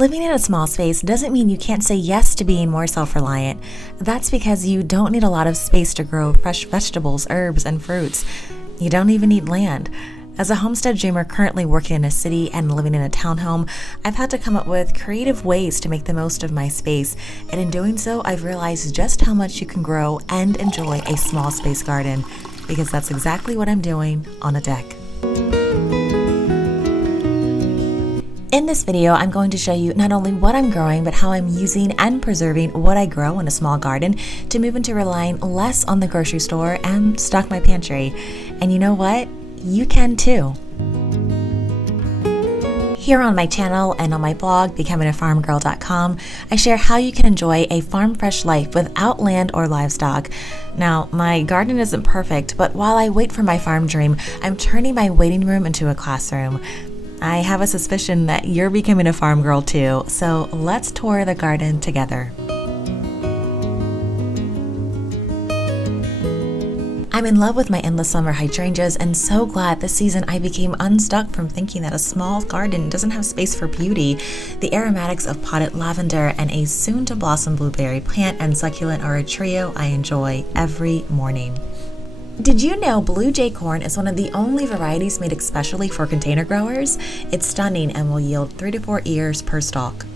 Living in a small space doesn't mean you can't say yes to being more self-reliant. That's because you don't need a lot of space to grow fresh vegetables, herbs, and fruits. You don't even need land. As a homestead dreamer currently working in a city and living in a townhome, I've had to come up with creative ways to make the most of my space, and in doing so, I've realized just how much you can grow and enjoy a small space garden, because that's exactly what I'm doing on a deck. In this video, I'm going to show you not only what I'm growing, but how I'm using and preserving what I grow in a small garden to move into relying less on the grocery store and stock my pantry. And you know what? You can too. Here on my channel and on my blog, BecomingAFarmGirl.com, I share how you can enjoy a farm-fresh life without land or livestock. Now, my garden isn't perfect, but while I wait for my farm dream, I'm turning my waiting room into a classroom. I have a suspicion that you're becoming a farm girl too, so let's tour the garden together. I'm in love with my endless summer hydrangeas and so glad this season I became unstuck from thinking that a small garden doesn't have space for beauty. The aromatics of potted lavender and a soon-to-blossom blueberry plant and succulent are a trio I enjoy every morning. Did you know Blue Jay corn is one of the only varieties made especially for container growers? It's stunning and will yield 3 to 4 ears per stalk.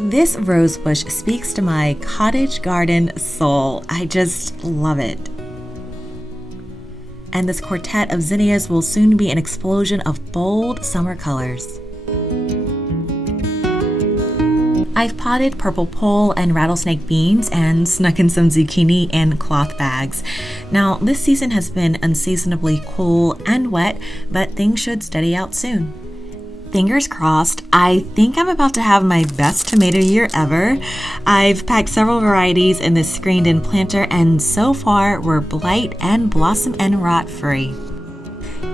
This rose bush speaks to my cottage garden soul. I just love it. And this quartet of zinnias will soon be an explosion of bold summer colors. I've potted purple pole and rattlesnake beans and snuck in some zucchini in cloth bags. Now, this season has been unseasonably cool and wet, but things should steady out soon. Fingers crossed, I think I'm about to have my best tomato year ever. I've packed several varieties in this screened-in planter, and so far we're blight and blossom and rot free.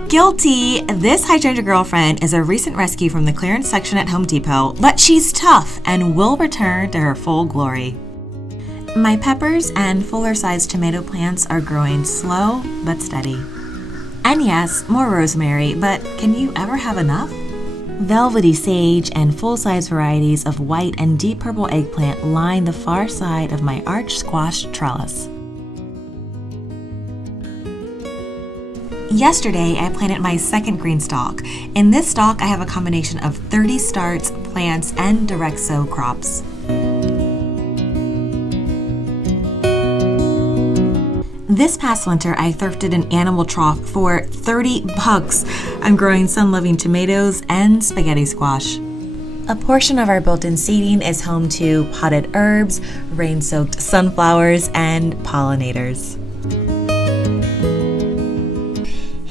Guilty! This hydrangea girlfriend is a recent rescue from the clearance section at Home Depot, but she's tough and will return to her full glory. My peppers and fuller-sized tomato plants are growing slow but steady. And yes, more rosemary, but can you ever have enough? Velvety sage and full-size varieties of white and deep purple eggplant line the far side of my arch squash trellis. Yesterday, I planted my second green stalk. In this stalk, I have a combination of 30 starts, plants, and direct sow crops. This past winter, I thrifted an animal trough for $30. I'm growing sun-loving tomatoes and spaghetti squash. A portion of our built-in seating is home to potted herbs, rain-soaked sunflowers, and pollinators.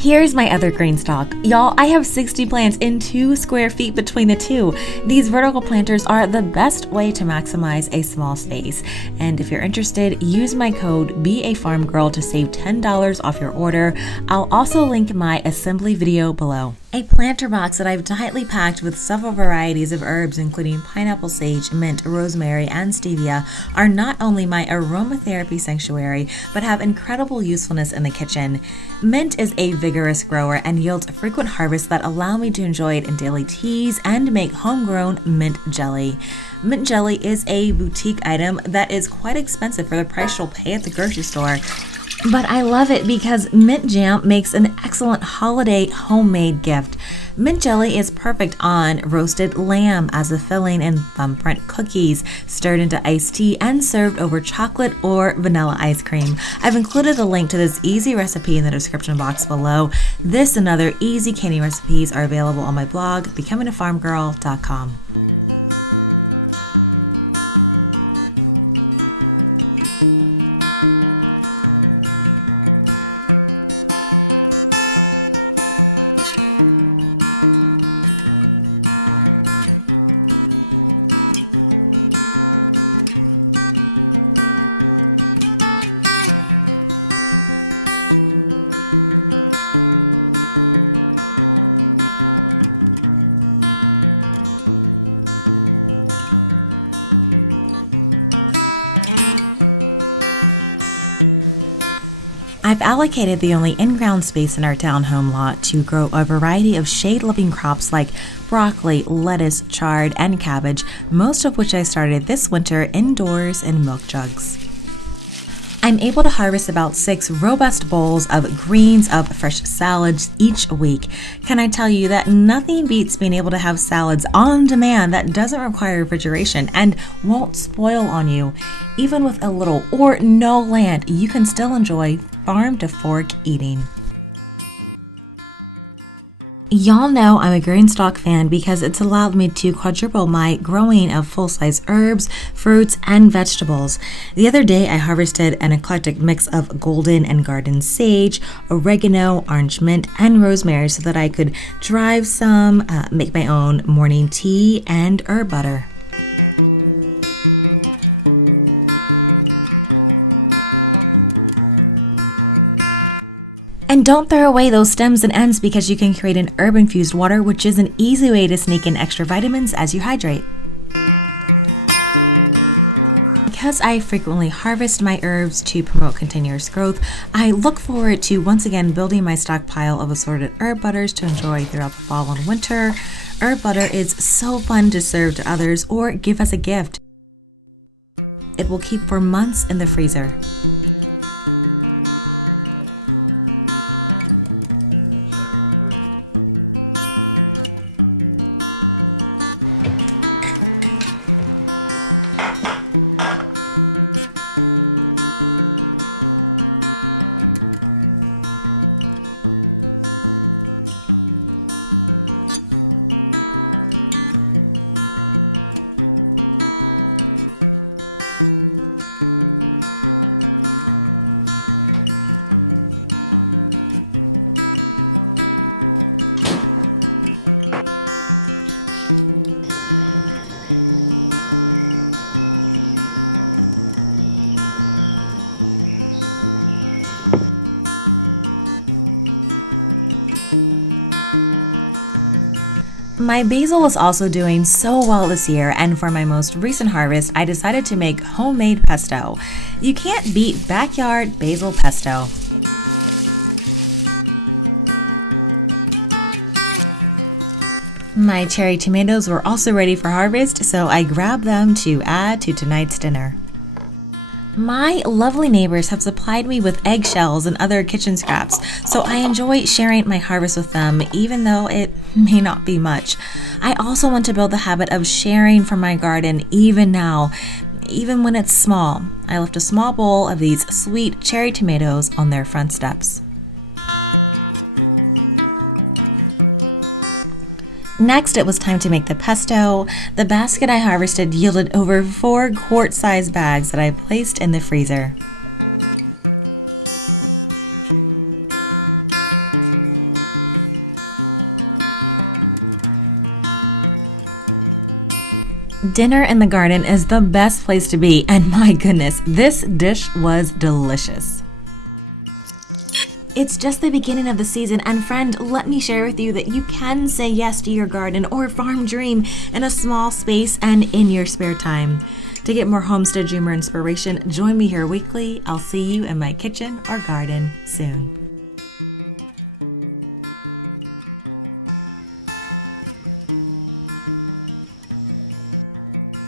Here's my other green stalk. Y'all, I have 60 plants in 2 square feet between the two. These vertical planters are the best way to maximize a small space. And if you're interested, use my code BEAFARMGIRL to save $10 off your order. I'll also link my assembly video below. A planter box that I've tightly packed with several varieties of herbs including pineapple sage, mint, rosemary, and stevia are not only my aromatherapy sanctuary, but have incredible usefulness in the kitchen. Mint is a vigorous grower and yields frequent harvests that allow me to enjoy it in daily teas and make homegrown mint jelly. Mint jelly is a boutique item that is quite expensive for the price you'll pay at the grocery store. But I love it because mint jam makes an excellent holiday homemade gift. Mint jelly is perfect on roasted lamb as a filling in thumbprint cookies, stirred into iced tea, and served over chocolate or vanilla ice cream. I've included a link to this easy recipe in the description box below. This and other easy candy recipes are available on my blog, BecomingAFarmGirl.com. allocated the only in-ground space in our townhome lot to grow a variety of shade-loving crops like broccoli, lettuce, chard, and cabbage, most of which I started this winter indoors in milk jugs. I'm able to harvest about 6 robust bowls of greens of fresh salads each week. Can I tell you that nothing beats being able to have salads on demand that doesn't require refrigeration and won't spoil on you? Even with a little or no land, you can still enjoy farm-to-fork eating. Y'all know I'm a green stalk fan because it's allowed me to quadruple my growing of full-size herbs, fruits, and vegetables. The other day I harvested an eclectic mix of golden and garden sage, oregano, orange mint, and rosemary so that I could drive some, make my own morning tea, and herb butter. And don't throw away those stems and ends because you can create an herb-infused water, which is an easy way to sneak in extra vitamins as you hydrate. Because I frequently harvest my herbs to promote continuous growth, I look forward to once again building my stockpile of assorted herb butters to enjoy throughout the fall and winter. Herb butter is so fun to serve to others or give as a gift. It will keep for months in the freezer. My basil was also doing so well this year, and for my most recent harvest, I decided to make homemade pesto. You can't beat backyard basil pesto. My cherry tomatoes were also ready for harvest, so I grabbed them to add to tonight's dinner. My lovely neighbors have supplied me with eggshells and other kitchen scraps, so I enjoy sharing my harvest with them, even though it may not be much. I also want to build the habit of sharing from my garden even now, even when it's small. I left a small bowl of these sweet cherry tomatoes on their front steps. Next, it was time to make the pesto. The basket I harvested yielded over 4 quart-sized bags that I placed in the freezer. Dinner in the garden is the best place to be, and my goodness, this dish was delicious. It's just the beginning of the season, and friend, let me share with you that you can say yes to your garden or farm dream in a small space and in your spare time. To get more homestead dreamer inspiration, join me here weekly. I'll see you in my kitchen or garden soon.